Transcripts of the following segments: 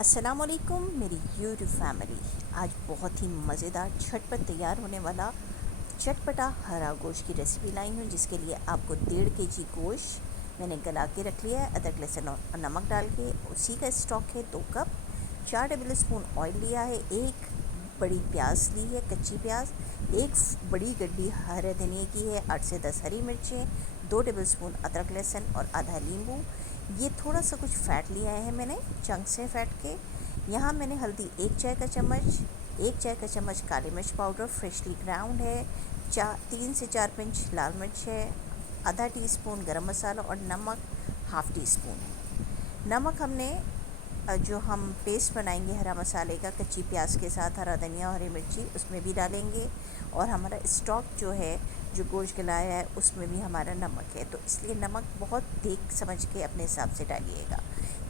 अस्सलामुअलैकुम मेरी YouTube family. आज बहुत ही मज़ेदार झटपट तैयार होने वाला चटपटा हरा गोश्त की रेसिपी लाई हूँ, जिसके लिए आपको 1.5 kg गोश्त मैंने गला के रख लिया है। अदरक लहसुन और नमक डाल के उसी का स्टॉक है 2 कप। 4 टेबल स्पून ऑयल लिया है। एक बड़ी प्याज ली है, कच्ची प्याज। एक बड़ी गड्डी हरे धनिए की है। 8 से 10 हरी मिर्चें, 2 टेबल स्पून अदरक लहसुन और आधा नींबू। ये थोड़ा सा कुछ फ़ैट लिया है मैंने, चंक से फ़ैट के। यहाँ मैंने हल्दी 1 चाय का चम्मच, 1 चाय का चम्मच काली मिर्च पाउडर फ्रेशली ग्राउंड है, 3 से 4 पिंच लाल मिर्च है, आधा टीस्पून गरम मसाला और नमक हाफ़ टी स्पून है। नमक हमने जो हम पेस्ट बनाएंगे हरा मसाले का कच्ची प्याज के साथ, हरा धनिया और हरी मिर्ची उसमें भी डालेंगे। और हमारा स्टॉक जो है, जो गोश्त गलाया है, उसमें भी हमारा नमक है, तो इसलिए नमक बहुत देख समझ के अपने हिसाब से डालिएगा।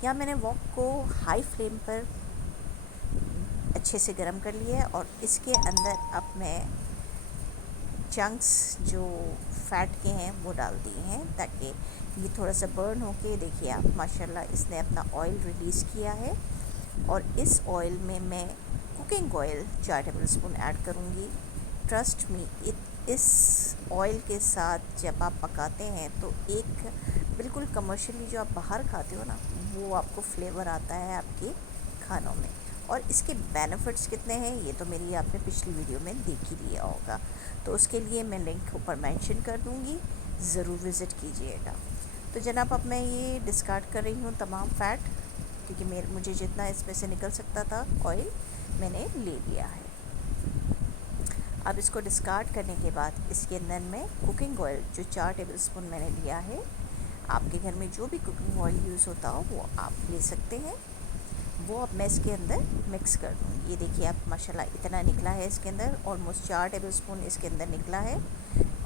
यहाँ मैंने वॉक को हाई फ्लेम पर अच्छे से गर्म कर लिया है और इसके अंदर अब मैं चंक्स जो फ़ैट के हैं वो डाल दिए हैं, ताकि ये थोड़ा सा बर्न होके, देखिए आप माशाल्लाह इसने अपना ऑयल रिलीज़ किया है। और इस ऑयल में मैं cooking oil 4 table spoon add करूँगी। ट्रस्ट मी, इस ऑयल के साथ जब आप पकाते हैं तो एक बिल्कुल कमर्शियली जो आप बाहर खाते हो ना, वो आपको फ्लेवर आता है आपके खानों में। और इसके बेनिफिट्स कितने हैं ये तो मेरी आपने पिछली वीडियो में देख ही लिया होगा, तो उसके लिए मैं लिंक ऊपर मेंशन कर दूँगी, ज़रूर विज़िट कीजिएगा। तो जनाब, अब मैं ये डिस्कार्ड कर रही हूँ तमाम फ़ैट, क्योंकि मुझे जितना इसमें से निकल सकता था ऑयल मैंने ले लिया है। अब इसको डिस्कार्ड करने के बाद इसके अंदर मैं कुकिंग ऑयल जो 4 टेबल स्पून मैंने लिया है, आपके घर में जो भी कुकिंग ऑयल यूज़ होता हो वो आप ले सकते हैं, वो अब मैं इसके अंदर मिक्स कर दूँगी। ये देखिए आप माशाल्लाह इतना निकला है इसके अंदर, ऑलमोस्ट 4 टेबल स्पून इसके अंदर निकला है।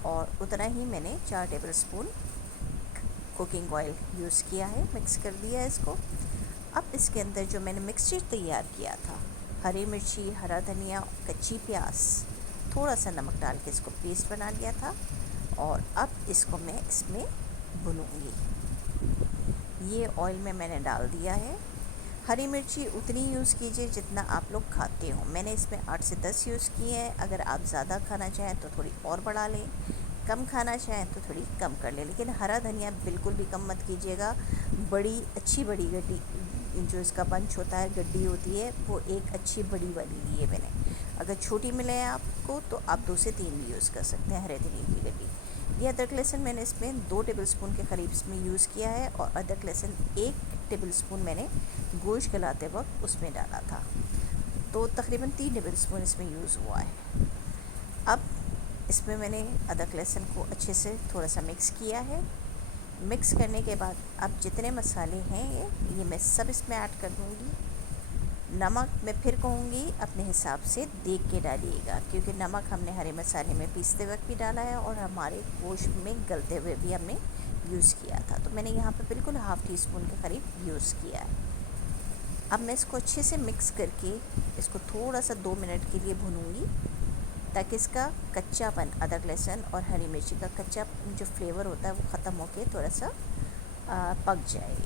और उतना ही मैंने 4 table spoon cooking oil use किया है, मिक्स कर दिया है इसको। अब इसके अंदर जो मैंने मिक्सचर तैयार किया था, हरी मिर्ची, हरा धनिया, कच्ची प्याज, थोड़ा सा नमक डाल के इसको पेस्ट बना लिया था, और अब इसको मैं इसमें भूनूंगी। ये ऑयल में मैंने डाल दिया है। हरी मिर्ची उतनी यूज़ कीजिए जितना आप लोग खाते हो। मैंने इसमें 8 से 10 यूज़ किए हैं। अगर आप ज़्यादा खाना चाहें तो थोड़ी और बढ़ा लें, कम खाना चाहें तो थोड़ी कम कर लें। लेकिन हरा धनिया बिल्कुल भी कम मत कीजिएगा। बड़ी अच्छी बड़ी गड्डी जो इसका बंच होता है, गड्डी होती है, वो एक अच्छी बड़ी वाली ली है मैंने। अगर छोटी मिले आपको तो आप 2 से 3 भी यूज़ कर सकते हैं हरे धनिया की गड्डी। ये अदरक लहसुन मैंने इसमें 2 टेबल स्पून के करीब इसमें यूज़ किया है, और अदरक लहसुन 1 टेबल स्पून मैंने गोश्त गलाते वक्त उसमें डाला था, तो तकरीबन 3 टेबल स्पून इसमें यूज़ हुआ है। अब इसमें मैंने अदरक लहसुन को अच्छे से थोड़ा सा मिक्स किया है। मिक्स करने के बाद अब जितने मसाले हैं ये मैं सब इसमें ऐड कर दूँगी। नमक मैं फिर कहूँगी अपने हिसाब से देख के डालिएगा, क्योंकि नमक हमने हरे मसाले में पीसते वक्त भी डाला है और हमारे गोश्त में गलते हुए भी हमने यूज़ किया था, तो मैंने यहाँ पे बिल्कुल हाफ़ टी स्पून के करीब यूज़ किया है। अब मैं इसको अच्छे से मिक्स करके इसको थोड़ा सा 2 मिनट के लिए भूनूंगी, ताकि इसका कच्चापन, अदरक लहसुन और हरी मिर्ची का कच्चा जो फ्लेवर होता है वो ख़त्म होके थोड़ा सा पक जाए।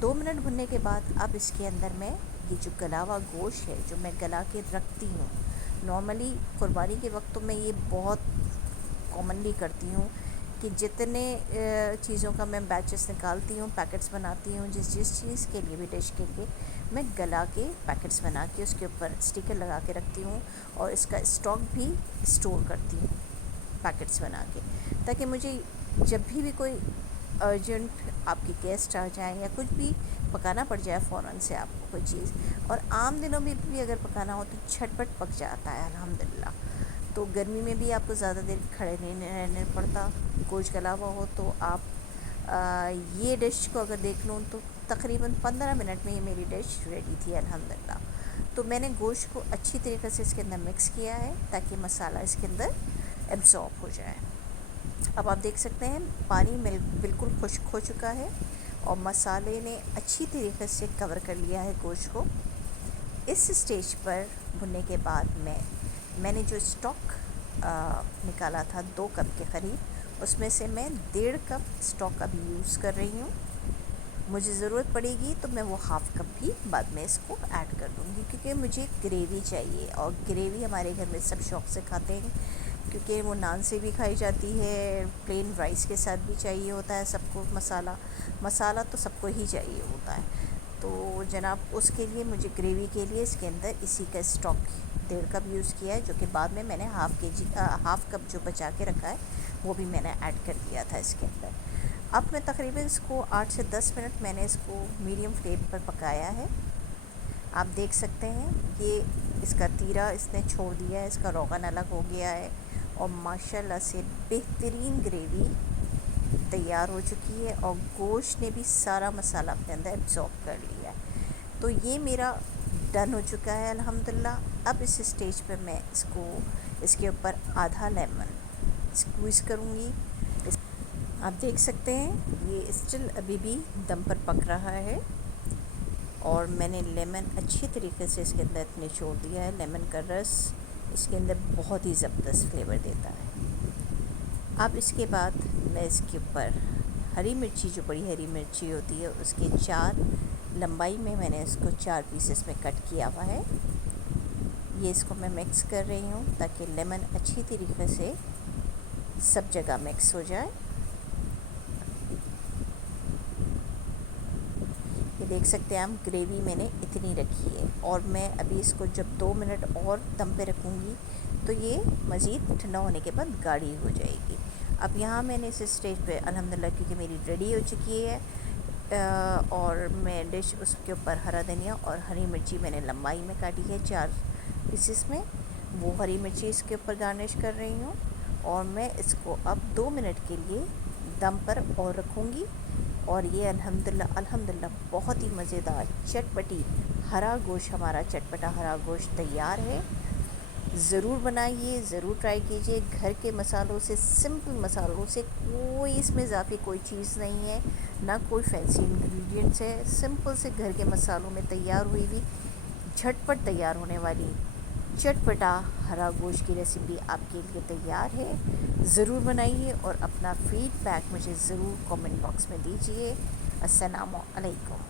2 मिनट भुनने के बाद अब इसके अंदर मैं ये जो गला हुआ गोश्त है, जो मैं गला के रखती हूँ, नॉर्मली कुर्बानी के वक्त तो मैं ये बहुत कॉमनली करती हूँ कि जितने चीज़ों का मैं बैचेस निकालती हूँ, पैकेट्स बनाती हूँ, जिस चीज़ के लिए भी, डिश के लिए, मैं गला के पैकेट्स बना के उसके ऊपर स्टिकर लगा के रखती हूँ, और इसका स्टॉक भी स्टोर करती हूँ पैकेट्स बना के, ताकि मुझे जब भी कोई अर्जेंट आपके गेस्ट आ जाए या कुछ भी पकाना पड़ जाए फ़ौरन से आपको कोई चीज़, और आम दिनों में भी अगर पकाना हो तो झटपट पक जाता है अल्हम्दुलिल्लाह। तो गर्मी में भी आपको ज़्यादा देर खड़े नहीं रहने पड़ता। गोश्त गला हुआ हो तो आप ये डिश को अगर देख लूँ तो तकरीबन 15 मिनट में ये मेरी डिश रेडी थी अल्हम्दुलिल्लाह। तो मैंने गोश्त को अच्छी तरीके से इसके अंदर मिक्स किया है, ताकि मसाला इसके अंदर एब्ज़ॉर्ब हो जाए। अब आप देख सकते हैं पानी बिल्कुल खुश्क हो चुका है, और मसाले ने अच्छी तरीके से कवर कर लिया है गोश्त को। इस स्टेज पर भुनने के बाद मैंने जो स्टॉक निकाला था 2 कप के करीब, उसमें से मैं 1.5 कप स्टॉक अभी यूज़ कर रही हूँ। मुझे ज़रूरत पड़ेगी तो मैं वो हाफ़ कप भी बाद में इसको ऐड कर दूँगी, क्योंकि मुझे ग्रेवी चाहिए और ग्रेवी हमारे घर में सब शौक़ से खाते हैं, क्योंकि वो नान से भी खाई जाती है, प्लेन राइस के साथ भी चाहिए होता है सबको। मसाला तो सबको ही चाहिए होता है। तो जनाब उसके लिए मुझे ग्रेवी के लिए इसके अंदर इसी का स्टॉक 1.5 कप यूज़ किया है, जो कि बाद में मैंने हाफ़ कप जो बचा के रखा है वो भी मैंने ऐड कर दिया था इसके अंदर। अब मैं तकरीबन इसको 8 से 10 मिनट मैंने इसको मीडियम फ्लेम पर पकाया है। आप देख सकते हैं ये इसका तीरा इसने छोड़ दिया है, इसका रोगन अलग हो गया है और माशाल्लाह से बेहतरीन ग्रेवी तैयार हो चुकी है और गोश्त ने भी सारा मसाला अपने अंदर एब्ज़ॉर्ब कर लिया है। तो ये मेरा डन हो चुका है अल्हम्दुलिल्लाह। अब इस स्टेज पे मैं इसके ऊपर आधा लेमन स्क्वीज़ करूँगी। आप देख सकते हैं ये स्टिल अभी भी दम पर पक रहा है और मैंने लेमन अच्छी तरीके से इसके अंदर निचोड़ दिया है। लेमन का रस इसके अंदर बहुत ही ज़बरदस्त फ्लेवर देता है। अब इसके बाद मैं इसके ऊपर हरी मिर्ची, जो बड़ी हरी मिर्ची होती है, उसके 4 लंबाई में मैंने इसको 4 पीसेस में कट किया हुआ है। ये इसको मैं मिक्स कर रही हूँ ताकि लेमन अच्छी तरीके से सब जगह मिक्स हो जाए। ये देख सकते हैं आप, ग्रेवी मैंने इतनी रखी है और मैं अभी इसको जब 2 मिनट और दम पे रखूँगी तो ये मज़ीद ठंडा होने के बाद गाढ़ी हो जाएगी। अब यहाँ मैंने इस स्टेज पे अल्हम्दुलिल्लाह, क्योंकि मेरी रेडी हो चुकी है और मैं डिश उसके ऊपर हरा धनिया और हरी मिर्ची मैंने लंबाई में काटी है 4 पीसेस में, वो हरी मिर्ची इसके ऊपर गार्निश कर रही हूँ और मैं इसको अब 2 मिनट के लिए दम पर और रखूँगी। और ये अल्हम्दुलिल्लाह बहुत ही मज़ेदार चटपटी हरा गोश्त, हमारा चटपटा हरा गोश्त तैयार है। ज़रूर बनाइए, ज़रूर ट्राई कीजिए। घर के मसालों से, सिंपल मसालों से, कोई इसमें इजाफी कोई चीज़ नहीं है, ना कोई फैंसी इंग्रेडिएंट्स है। सिंपल से घर के मसालों में तैयार हुई हुई झटपट तैयार होने वाली चटपटा हरा गोश्त की रेसिपी आपके लिए तैयार है। ज़रूर बनाइए और अपना फीडबैक मुझे ज़रूर कमेंट बॉक्स में दीजिए। अस्सलामु अलैकुम।